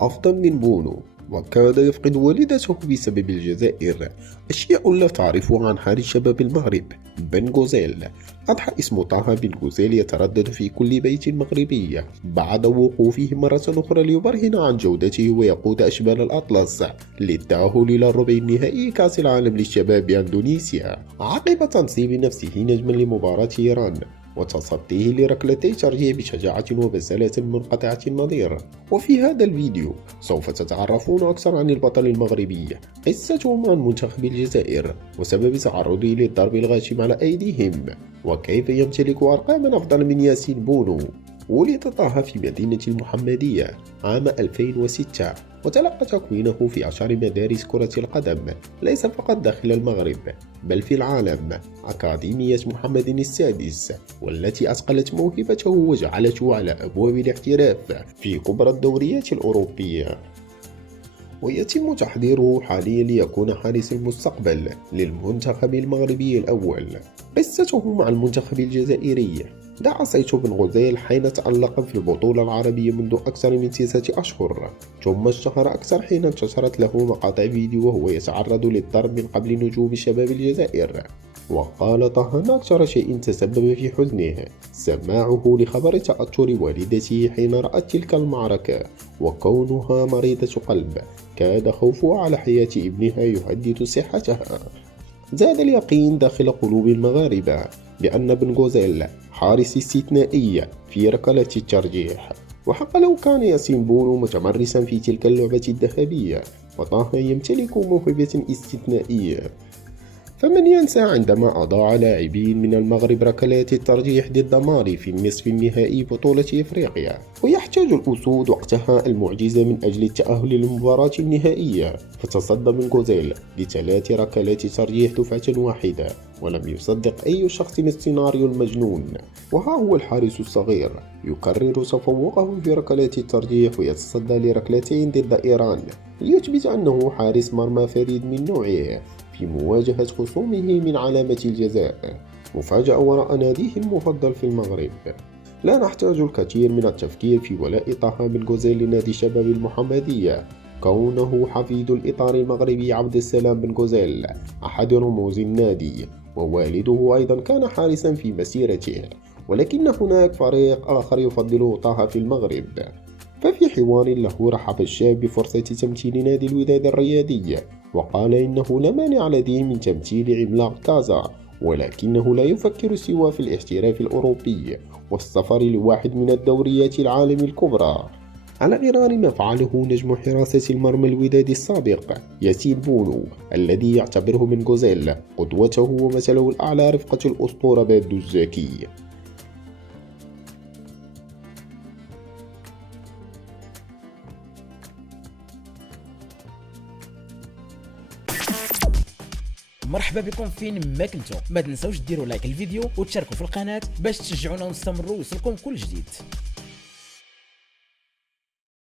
أفضل من بونو، وكاد يفقد والدته بسبب الجزائر. أشياء لا تعرفها عن حال شباب المغرب. بن غوزيل أضحى اسم طه بن غوزيل يتردد في كل بيت مغربي بعد وقوفه مرة أخرى ليبرهن عن جودته ويقود أشبال الأطلس للتأهل إلى الربع النهائي كأس العالم للشباب بأندونيسيا عقب تنصيب نفسه نجما لمباراة إيران وتصديه لركلتي ترجيح بشجاعة وبسالة منقطعة النظير. وفي هذا الفيديو سوف تتعرفون أكثر عن البطل المغربي، قصته مع منتخب الجزائر وسبب تعرضه للضرب الغاشم على أيديهم، وكيف يمتلك أرقاما أفضل من ياسين بونو. ولد طه في مدينة المحمدية عام 2006 وتلقى تكوينه في أشهر مدارس كرة القدم ليس فقط داخل المغرب بل في العالم، أكاديمية محمد السادس، والتي أثقلت موهبته وجعلته على أبواب الاحتراف في كبرى الدوريات الأوروبية. ويتم تحضيره حاليا ليكون حارس المستقبل للمنتخب المغربي الأول. قصته مع المنتخب الجزائري: دعا سيتو بن غوزيل حين تألق في البطولة العربية منذ أكثر من 6 أشهر، ثم اشتهر أكثر حين انتشرت له مقاطع فيديو وهو يتعرض للضرب من قبل نجوم شباب الجزائر. وقال طه أن أكثر شيء تسبب في حزنه سماعه لخبر تأثر والدته حين رأت تلك المعركة، وكونها مريضة قلب كاد خوفها على حياة ابنها يهدد صحتها. زاد اليقين داخل قلوب المغاربة بأن بن غوزيل حارس استثنائي في ركلة الترجيح، وحقا لو كان ياسين بونو متمرسا في تلك اللعبة الذهبية، وطه يمتلك موهبة استثنائية. فمن ينسى عندما أضاع لاعبين من المغرب ركلات الترجيح ضد مالي في النصف النهائي بطولة إفريقيا، ويحتاج الأسود وقتها المعجزة من أجل التأهل للمباراة النهائية، فتصدى بن غوزيل ل3 ركلات ترجيح دفعة واحدة، ولم يصدق أي شخص السيناريو المجنون. وها هو الحارس الصغير يكرر تفوقه في ركلات الترجيح ويتصدى لركلتين ضد إيران ليثبت أنه حارس مرمى فريد من نوعه في مواجهة خصومه من علامة الجزاء. مفاجأة وراء ناديه المفضل في المغرب. لا نحتاج الكثير من التفكير في ولاء طه بن غوزيل لنادي شباب المحمدية، كونه حفيد الإطار المغربي عبد السلام بن غوزيل أحد رموز النادي، ووالده أيضا كان حارسا في مسيرته، ولكن هناك فريق آخر يفضله طه في المغرب. ففي حوار له رحب الشاب بفرصة تمثيل نادي الوداد الرياضي، وقال إنه لا مانع لديه من تمثيل عملاق كازا، ولكنه لا يفكر سوى في الاحتراف الأوروبي والسفر لواحد من الدوريات العالم الكبرى، على غرار ما فعله نجم حراسة المرمى الوداد السابق ياسين بونو، الذي يعتبره بن غوزيل قدوته ومثله الأعلى رفقة الأسطورة بادو الزكي. مرحبا بكم فين ما كنتو. ما تنسوش ديروا لايك الفيديو وتشاركوا في القناة باش تشجعونا ونستمروا ويوصلكم كل جديد.